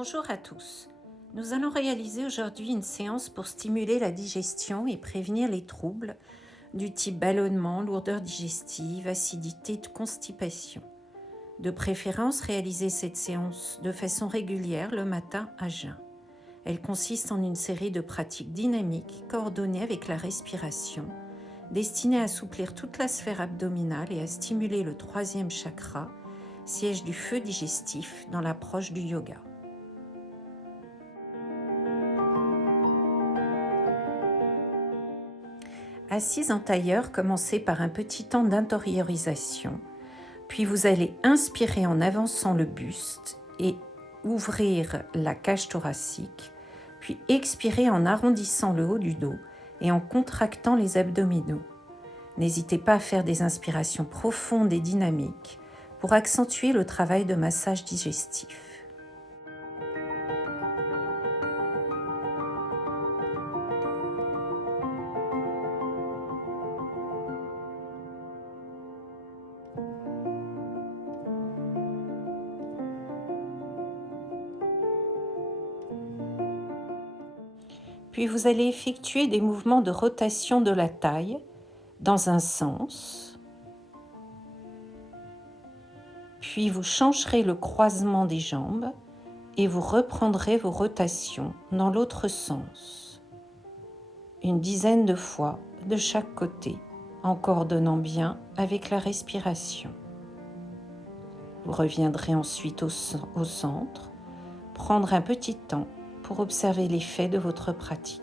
Bonjour à tous. Nous allons réaliser aujourd'hui une séance pour stimuler la digestion et prévenir les troubles du type ballonnement, lourdeur digestive, acidité, constipation. De préférence, réalisez cette séance de façon régulière le matin à jeun. Elle consiste en une série de pratiques dynamiques coordonnées avec la respiration, destinées à assouplir toute la sphère abdominale et à stimuler le troisième chakra, siège du feu digestif dans l'approche du yoga. Assise en tailleur, commencez par un petit temps d'intériorisation, puis vous allez inspirer en avançant le buste et ouvrir la cage thoracique, puis expirer en arrondissant le haut du dos et en contractant les abdominaux. N'hésitez pas à faire des inspirations profondes et dynamiques pour accentuer le travail de massage digestif. Puis vous allez effectuer des mouvements de rotation de la taille dans un sens. Puis vous changerez le croisement des jambes et vous reprendrez vos rotations dans l'autre sens. Une dizaine de fois de chaque côté, en coordonnant bien avec la respiration. Vous reviendrez ensuite au centre, prendre un petit temps pour observer l'effet de votre pratique.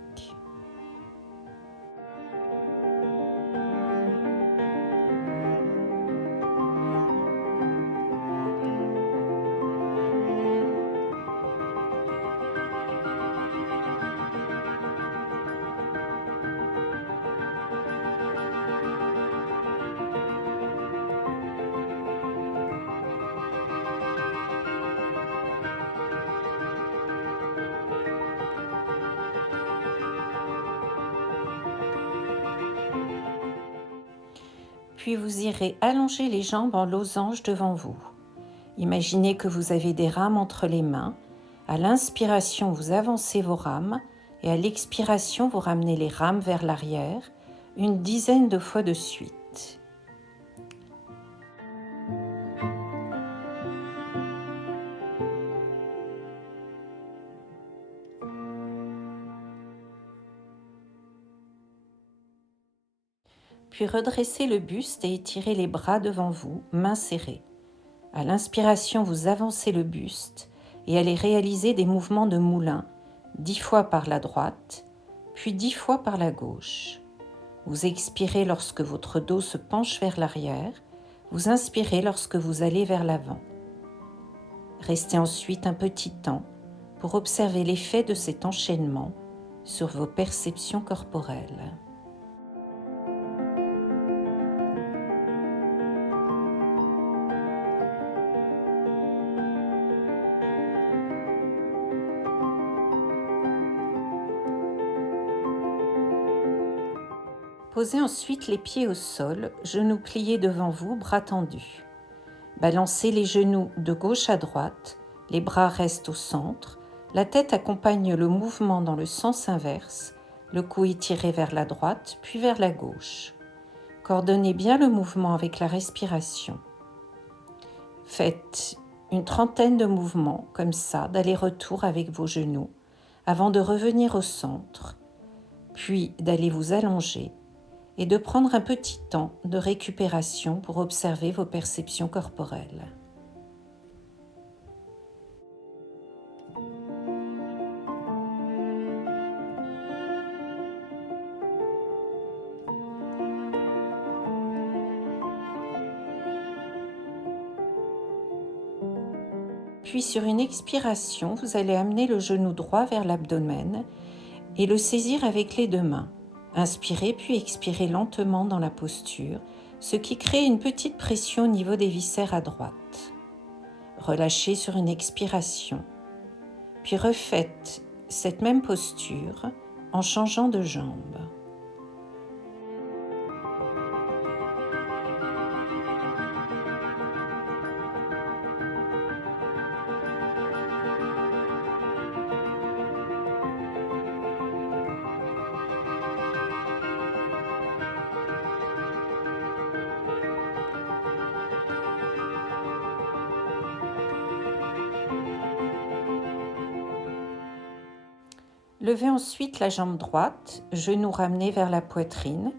Puis vous irez allonger les jambes en losange devant vous. Imaginez que vous avez des rames entre les mains. À l'inspiration, vous avancez vos rames et à l'expiration, vous ramenez les rames vers l'arrière une dizaine de fois de suite. Puis redressez le buste et étirez les bras devant vous, mains serrées. À l'inspiration, vous avancez le buste et allez réaliser des mouvements de moulin, 10 fois par la droite, puis 10 fois par la gauche. Vous expirez lorsque votre dos se penche vers l'arrière, vous inspirez lorsque vous allez vers l'avant. Restez ensuite un petit temps pour observer l'effet de cet enchaînement sur vos perceptions corporelles. Posez ensuite les pieds au sol, genoux pliés devant vous, bras tendus. Balancez les genoux de gauche à droite, les bras restent au centre, la tête accompagne le mouvement dans le sens inverse, le cou étiré vers la droite puis vers la gauche. Coordonnez bien le mouvement avec la respiration. Faites une trentaine de mouvements comme ça, d'aller-retour avec vos genoux, avant de revenir au centre, puis d'aller vous allonger et de prendre un petit temps de récupération pour observer vos perceptions corporelles. Puis sur une expiration, vous allez amener le genou droit vers l'abdomen et le saisir avec les deux mains. Inspirez puis expirez lentement dans la posture, ce qui crée une petite pression au niveau des viscères à droite. Relâchez sur une expiration, puis refaites cette même posture en changeant de jambe. Levez ensuite la jambe droite, genou ramené vers la poitrine,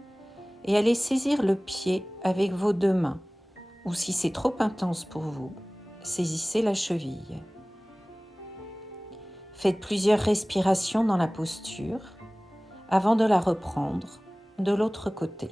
et allez saisir le pied avec vos deux mains, ou si c'est trop intense pour vous, saisissez la cheville. Faites plusieurs respirations dans la posture avant de la reprendre de l'autre côté.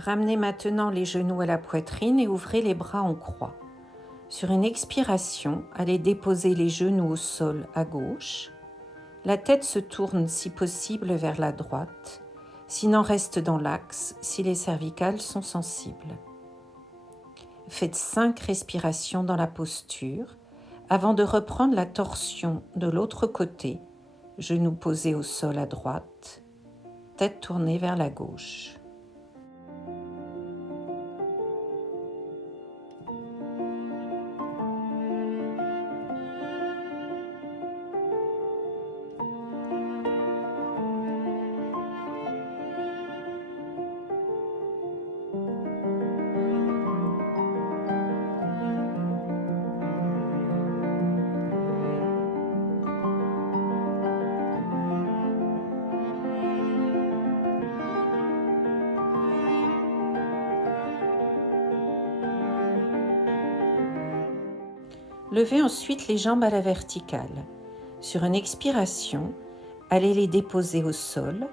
Ramenez maintenant les genoux à la poitrine et ouvrez les bras en croix. Sur une expiration, allez déposer les genoux au sol à gauche. La tête se tourne si possible vers la droite, sinon reste dans l'axe si les cervicales sont sensibles. Faites 5 respirations dans la posture avant de reprendre la torsion de l'autre côté, genoux posés au sol à droite, tête tournée vers la gauche. Levez ensuite les jambes à la verticale. Sur une expiration, allez les déposer au sol,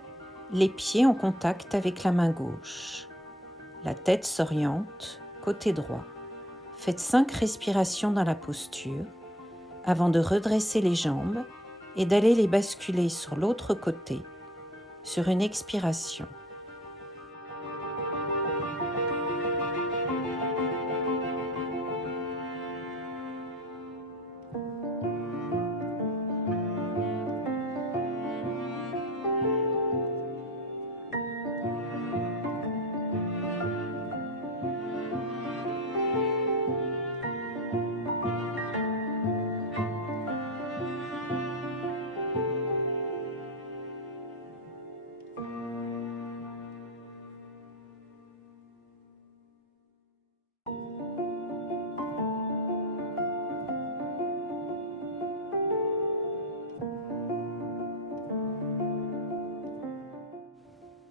les pieds en contact avec la main gauche. La tête s'oriente côté droit. Faites 5 respirations dans la posture avant de redresser les jambes et d'aller les basculer sur l'autre côté sur une expiration.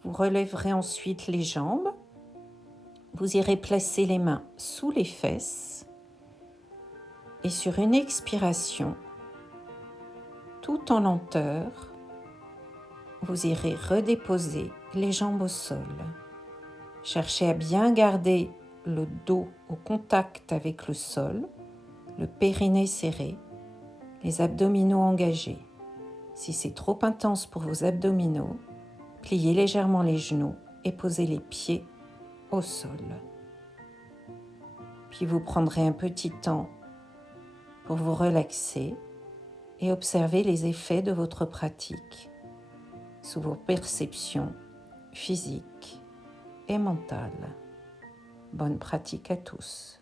Vous relèverez ensuite les jambes. Vous irez placer les mains sous les fesses et sur une expiration, tout en lenteur, vous irez redéposer les jambes au sol. Cherchez à bien garder le dos au contact avec le sol, le périnée serré, les abdominaux engagés. Si c'est trop intense pour vos abdominaux, pliez légèrement les genoux et posez les pieds au sol. Puis vous prendrez un petit temps pour vous relaxer et observer les effets de votre pratique sous vos perceptions physiques et mentales. Bonne pratique à tous.